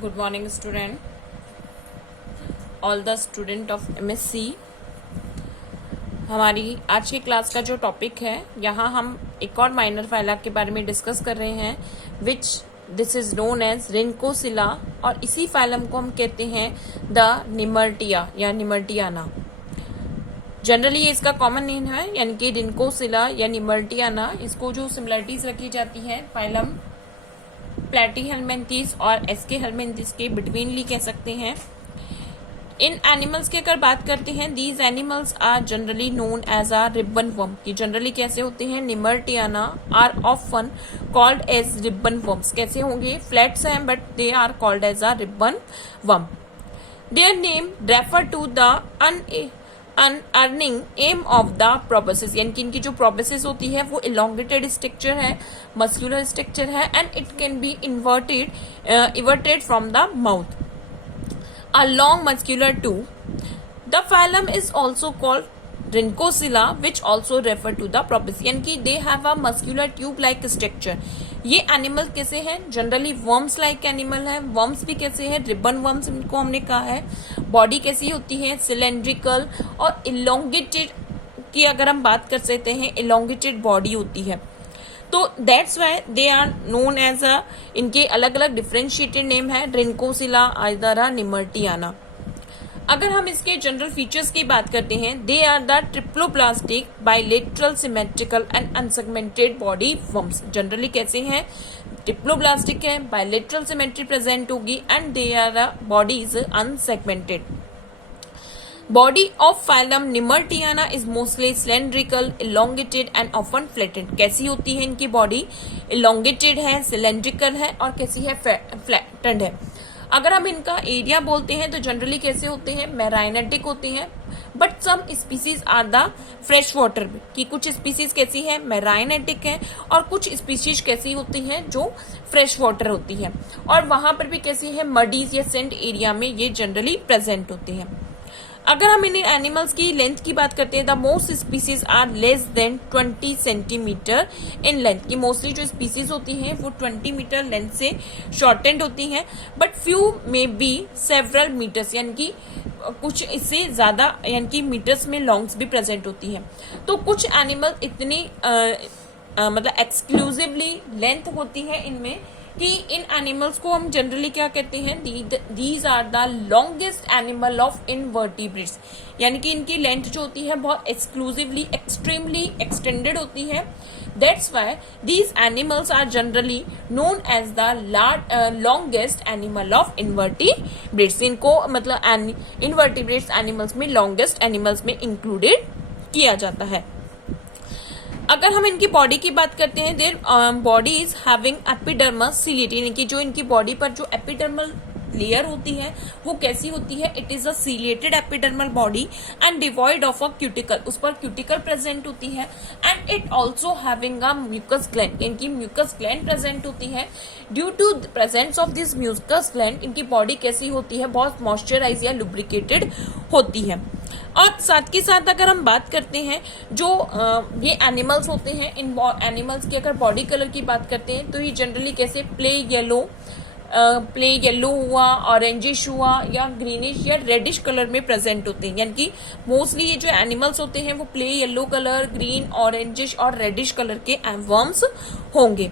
Good morning student, all the student of MSc। हमारी आज की क्लास का जो टॉपिक है, यहाँ हम एक और माइनर फाइला के बारे में डिस्कस कर रहे हैं, which this is known as rhynchocoela, और इसी फाइलम को हम कहते हैं द निमर्टिया या निमर्टियाना। जनरली ये इसका कॉमन नेम है, यानी कि रिंकोसिला या निमर्टियाना। इसको जो सिमिलरिटीज रखी जाती है फाइलम प्लैटीहेल्मिन्थेस और एस्केहेल्मिन्थेस के बिटवीनली कह सकते हैं। इन एनिमल्स की अगर बात करते हैं, these animals are generally known as a ribbon worm. कि जनरली कैसे होते हैं, nemertina are often called as ribbon worms. कैसे होंगे, फ्लैट्स हैं but they are called as a ribbon worm. Their name refer to the earning aim of the proboscis, यानी कि इनकी जो प्रोबेसिस होती है वो इलोंगेटेड स्ट्रक्चर है, मस्कुलर स्ट्रक्चर है, and it can be everted from the mouth, a long muscular tube. The phylum is also called Rhincocilla, which also refer to the proboscis, यानी कि they have a muscular tube like structure. ये animal कैसे हैं, generally worms like animal है। Worms भी कैसे हैं, ribbon worms इनको हमने कहा है। बॉडी कैसी होती है, सिलेंड्रिकल और इलोंगेटेड की अगर हम बात कर सकते हैं, इलोंगेटेड बॉडी होती है। तो that's why they are known as a, इनके अलग अलग डिफ्रेंशिएटेड नेम है, रिंकोसिला, आइदरा, निमर्टियाना। अगर हम इसके जनरल फीचर्स की बात करते हैं, they are the triploblastic bilateral symmetrical and unsegmented body worms. Generally कैसे हैं, ट्रिप्लोप्लास्टिक है, बाइलेटरल सिमेट्री प्रेजेंट होगी, and they are bodies unsegmented. Body of phylum Nimertiana is mostly cylindrical, elongated and often flattened. कैसी होती है इनकी body, elongated है, cylindrical है, और कैसी है, flattened है। अगर हम इनका एरिया बोलते हैं तो जनरली कैसे होते हैं, मैराइनेटिक होते हैं, but some species are the fresh water की। कुछ स्पीसीज कैसी है, मैराइनेटिक है, और कुछ स्पीसीज कैसी होती हैं जो फ्रेश वाटर होती है, और वहां पर भी कैसी है, मडीज या सेंट एरिया में ये जनरली प्रेजेंट होते हैं। अगर हम इन एनिमल्स की लेंथ की बात करते हैं, the most species are less than 20 centimetre in length. की मोस्टली जो स्पीसीज होती हैं वो 20 मीटर लेंथ से शॉर्टेंड होती हैं, बट फ्यू में बी सेवरल मीटर्स, यानी कि कुछ इससे ज्यादा यानी कि मीटर्स में लॉन्ग्स भी प्रेजेंट होती हैं। तो कुछ एनिमल इतनी मतलब एक्सक्लूसिवली लेंथ होती है इनमें कि इन एनिमल्स को हम जनरली क्या कहते हैं, these are the longest animal of invertebrates, यानी कि इनकी लेंथ जो होती है बहुत एक्सक्लूसिवली एक्सट्रीमली एक्सटेंडेड होती है। That's why these animals are generally known as the longest animal of invertebrates. इनको मतलब इनवर्टिब्रेट्स एनिमल्स में लॉन्गेस्ट एनिमल्स में इंक्लूडेड किया जाता है। अगर हम इनकी बॉडी की बात करते हैं, their body is having epidermis ciliated, यानी कि जो इनकी बॉडी पर जो एपिडर्मल लेयर होती है वो कैसी होती है, it is a ciliated epidermal body and devoid of a cuticle. उस पर क्यूटिकल प्रेजेंट होती है, and it also having a mucus gland, इनकी म्यूकस ग्लैंड प्रेजेंट होती है। Due to presence of this mucus gland इनकी बॉडी कैसी होती है, बहुत मॉइस्चराइज या लुब्रिकेटेड होती है। और साथ के साथ अगर हम बात करते हैं, जो ये एनिमल्स होते हैं, इन एनिमल्स की अगर बॉडी कलर की बात करते हैं तो ये जनरली कैसे प्ले येलो हुआ, ऑरेंजिश हुआ, या ग्रीनिश या रेडिश कलर में प्रेजेंट होते हैं। यानी कि मोस्टली ये जो एनिमल्स होते हैं वो play yellow colour, green, orangish और रेडिश कलर के वर्म्स होंगे।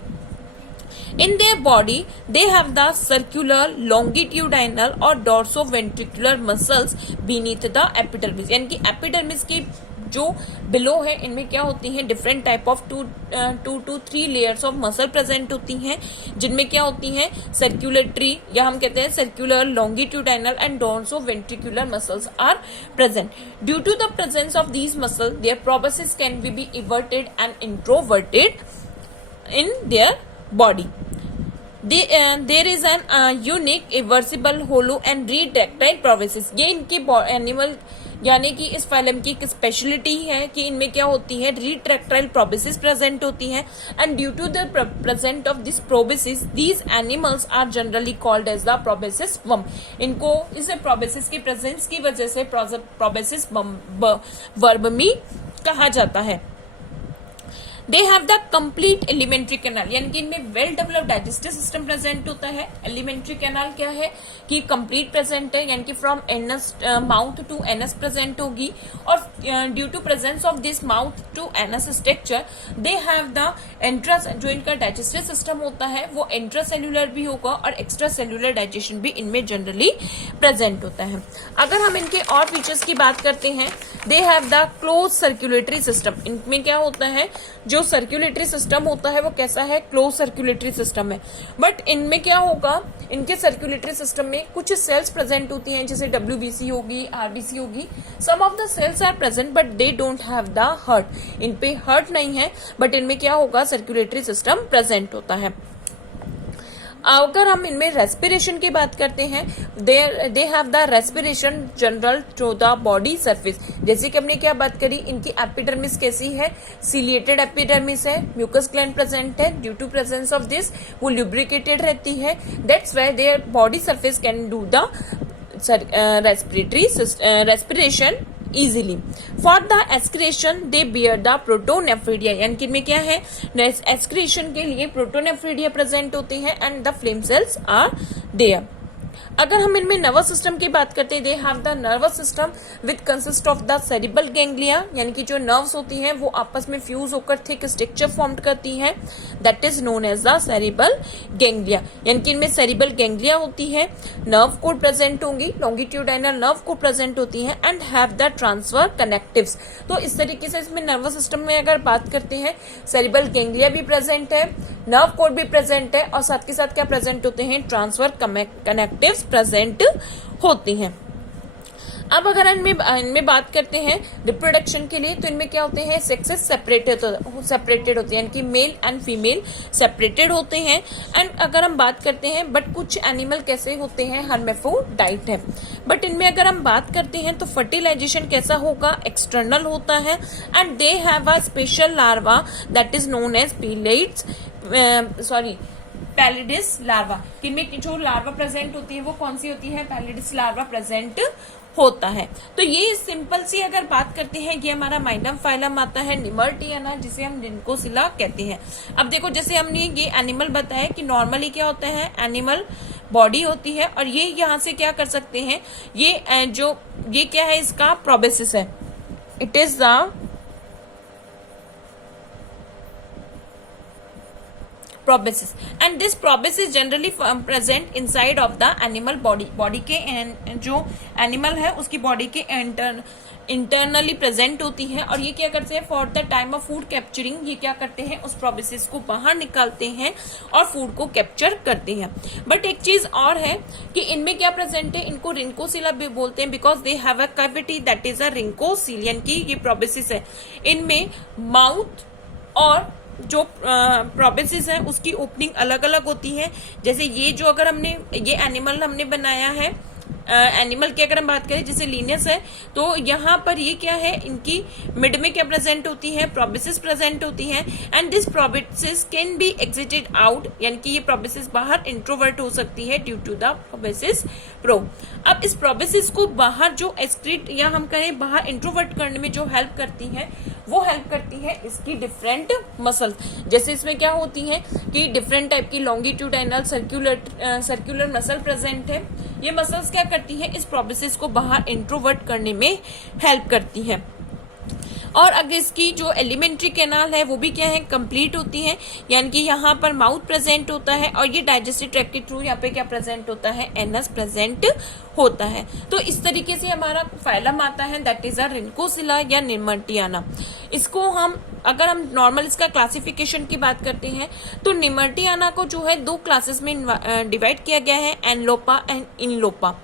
In their body, they have the circular, longitudinal और dorsoventricular muscles beneath the epidermis, यानी कि एपिडर्मिस के जो बिलो है इनमें क्या होती हैं, different type of 2 to 3 layers of muscle present होती हैं, जिनमें क्या होती हैं, सर्क्यूलेटरी या हम कहते हैं circular, longitudinal and dorsoventricular muscles are present. Due to the presence of these muscle their proboscis can be everted and introverted in their body. There is an unique reversible hollow and retractile proboscis. ये इनके animal यानी कि इस phylum की एक speciality है कि इनमें क्या होती है, रिट्रैक्टाइल प्रोबेसिस प्रेजेंट होती है, and due to the present of this proboscis these animals are generally called as the proboscis worm. इनको इस प्रोबेसिस की प्रेजेंस की वजह से प्रोबेसिस वर्मी कहा जाता है। दे have the complete alimentary canal, यानी कि इनमें well developed digestive system present होता है। एलिमेंट्री कैनाल क्या है कि कंप्लीट प्रेजेंट है, यानी कि from anus mouth to anus present होगी, और due to presence of this mouth to anus structure they have the intra, जो इनका डाइजेस्टिव सिस्टम होता है वो इंट्रा सेल्यूलर भी होगा और एक्स्ट्रा सेल्यूलर डाइजेशन भी इनमें जनरली प्रेजेंट होता है। अगर हम इनके और फीचर्स की बात करते हैं, they have the close circulatory system. इनमें क्या होता है, जो सर्कुलेटरी सिस्टम होता है वो कैसा है, क्लोज सर्कुलेटरी सिस्टम है। बट इनमें क्या होगा, इनके सर्कुलेटरी सिस्टम में कुछ सेल्स प्रेजेंट होती हैं, जैसे WBC होगी, RBC होगी। Some of the cells are present but they don't have the heart. इन पे हार्ट नहीं है, बट इनमें क्या होगा, सर्कुलेटरी सिस्टम प्रेजेंट होता है। अगर हम इनमें रेस्पिरेशन की बात करते हैं, they have the respiration general to the body surface. जैसे कि हमने क्या बात करी, इनकी एपिडर्मिस कैसी है, सिलिएटेड एपिडर्मिस है, म्यूकस ग्लैंड प्रेजेंट है। Due to presence of this वो लुब्रिकेटेड रहती है, that's why their body surface can do the respiration easily. For the excretion they bear the protonephridia, यानी कि इनमें क्या है, excretion के लिए protonephridia प्रेजेंट होते हैं and the flame cells are there. अगर हम इनमें नर्वस सिस्टम की बात करते हैं, they have the nervous system with consist of the cerebral ganglia, यानी कि जो नर्व्स होती हैं वो आपस में फ्यूज होकर थिक स्ट्रक्चर फॉर्म करती हैं, that is known as the cerebral ganglia. यानी कि इनमें सेरिबल गैंग्लिया होती है, नर्व कोड प्रेजेंट होंगी, लॉन्गिट्यूडाइनल नर्व कोड प्रेजेंट होती है and have the transfer connectives. तो इस तरीके से इसमें नर्वस सिस्टम में अगर बात करते हैं, सेरिबल गैंग्लिया भी प्रेजेंट है, नर्व कोड भी प्रेजेंट है, और साथ के साथ क्या प्रेजेंट होते हैं, ट्रांसफर कनेक्टिव्स प्रेजेंट होते हैं। अब अगर इनमें बात करते हैं रिप्रोडक्शन के लिए, तो इनमें क्या होते हैं, सेक्सेस सेपरेटेड होते हैं, यानी कि मेल एंड फीमेल सेपरेटेड होते हैं। एंड अगर हम बात करते हैं, बट कुछ एनिमल कैसे होते हैं, हर्मेफ्रोडाइट है। बट इनमें अगर हम बात करते हैं तो फर्टिलाइजेशन कैसा होगा, एक्सटर्नल होता है, and they have a special larva that is known as pilidium larva. इनमें जो लार्वा प्रेजेंट होती है वो कौन सी होती है, पैलिडिस लार्वा प्रेजेंट होता है। तो ये सिंपल सी अगर बात करते हैं, ये हमारा माइनम फाइलम आता है निमर्टियाना, जिसे हम रिंकोसिला कहते हैं। अब देखो, जैसे हमने ये एनिमल बताया कि नॉर्मली क्या होता है, एनिमल बॉडी होती है, और ये यहाँ से क्या कर सकते हैं, ये क्या है, इसका प्रोबेसिस है, it is the proboscis, and this proboscis generally present inside of the animal body के जो एनिमल है उसकी बॉडी के इंटरनली प्रेजेंट होती है, और ये क्या करते हैं, for the time of food capturing ये क्या करते हैं, उस प्रोबेसिस को बाहर निकालते हैं और फूड को कैप्चर करते हैं। बट एक चीज और है कि इनमें क्या प्रेजेंट है, इनको रिंकोसिला भी बोलते हैं, because they have a cavity that is a rhynchocoelian की ये प्रोबेसिस है। इनमें माउथ और जो प्रोबेसिस है उसकी ओपनिंग अलग अलग होती है। जैसे ये जो अगर हमने ये एनिमल हमने बनाया है, एनिमल की अगर हम बात करें जैसे लीनियस है, तो यहाँ पर ये क्या है, इनकी मिड में क्या प्रेजेंट होती है, प्रोबेसिस प्रेजेंट होती है, and this proboscis can be exited out, यानी कि ये प्रोबेसिस बाहर इंट्रोवर्ट हो सकती है due to the proboscis pro. अब इस प्रोबेसिस को बाहर जो एक्सक्रीट या हम कहें बाहर इंट्रोवर्ट करने में जो हेल्प करती है, वो हेल्प करती है इसकी डिफरेंट मसल्स। जैसे इसमें क्या होती है कि डिफरेंट टाइप की लॉन्गिट्यूडाइनल सर्कुलर मसल प्रेजेंट है। ये मसल्स क्या करती है, इस प्रोबेसिस को बाहर इंट्रोवर्ट करने में हेल्प करती है। और अगर इसकी जो एलिमेंट्री कैनाल है वो भी क्या है, कंप्लीट होती है, यानी कि यहाँ पर माउथ प्रेजेंट होता है, और ये डाइजेस्टिव ट्रैक्ट के थ्रू यहाँ पे क्या प्रेजेंट होता है, एनस प्रेजेंट होता है। तो इस तरीके से हमारा फाइलम आता है दैट इज अ रिंकोसिला या निमर्टियाना। इसको हम अगर हम नॉर्मल इसका क्लासिफिकेशन की बात करते हैं, तो निमर्टियाना को जो है दो क्लासेस में डिवाइड किया गया है, एनलोपा एंड इनलोपा।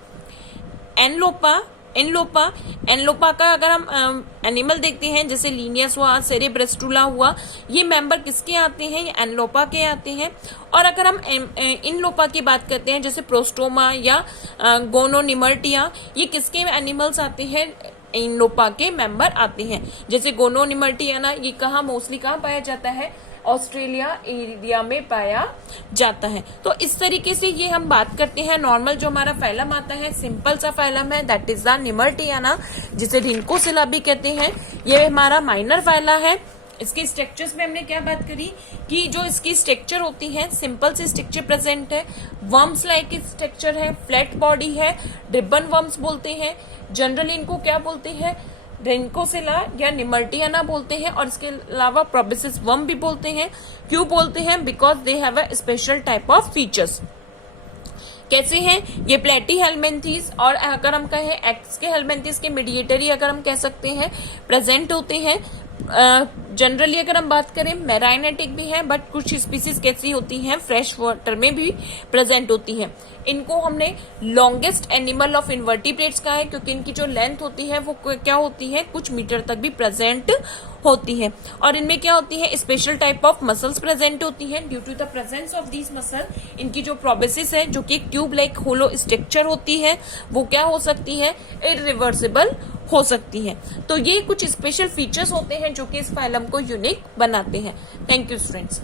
एनलोपा का अगर हम एनिमल देखते हैं, जैसे लीनियस हुआ, सेरेब्रेस्टुला हुआ, ये मेंबर किसके आते हैं, ये एनलोपा के आते हैं। और अगर हम इनलोपा की बात करते हैं, जैसे प्रोस्टोमा या गोनोनिमर्टिया, ये किसके एनिमल्स आते हैं, इनलोपा के मेंबर आते हैं। जैसे गोनोनिमर्टियाना, ये मोस्टली कहाँ पाया जाता है, ऑस्ट्रेलिया एरिया में पाया जाता है। तो इस तरीके से ये हम बात करते हैं, नॉर्मल जो हमारा फाइलम आता है सिंपल सा फाइलम है दैट इज द निमर्टियाना, जिसे रिंकोसिला भी कहते हैं। ये हमारा माइनर फाइला है, इसके स्ट्रक्चर्स में हमने क्या बात करी कि जो इसकी स्ट्रक्चर होती है सिंपल सी स्ट्रक्चर प्रेजेंट है, वर्म्स लाइक स्ट्रक्चर है, फ्लैट बॉडी है, रिबन वर्म्स बोलते हैं। जनरली इनको क्या बोलते हैं, रेनकोसेला या निमर्टियाना बोलते हैं, और इसके अलावा प्रोबेसिस वर्म भी बोलते हैं। क्यों बोलते हैं? Because they have a special type of features. कैसे हैं ये? प्लेटी हेलमिंथीज, और अगर हम कहें एक्स के हेलमिंथीज के मीडिएटरी अगर हम कह सकते हैं प्रेजेंट होते हैं। जनरली अगर हम बात करें मैराइनेटिक भी है, बट कुछ स्पीसीज कैसी होती हैं फ्रेश वाटर में भी प्रेजेंट होती हैं। इनको हमने लॉन्गेस्ट एनिमल ऑफ इन्वर्टिब्रेट्स कहा है, क्योंकि इनकी जो लेंथ होती है वो क्या होती है, कुछ मीटर तक भी प्रेजेंट होती है। और इनमें क्या होती है, special type of muscles present होती हैं। Due to the presence of these muscle, इनकी जो प्रोबेसिस है जो कि ट्यूब लाइक होलो स्ट्रक्चर होती है, वो क्या हो सकती है, इरिवर्सिबल हो सकती है। तो ये कुछ स्पेशल फीचर्स होते हैं जो कि इस फाइलम को यूनिक बनाते हैं। Thank you students.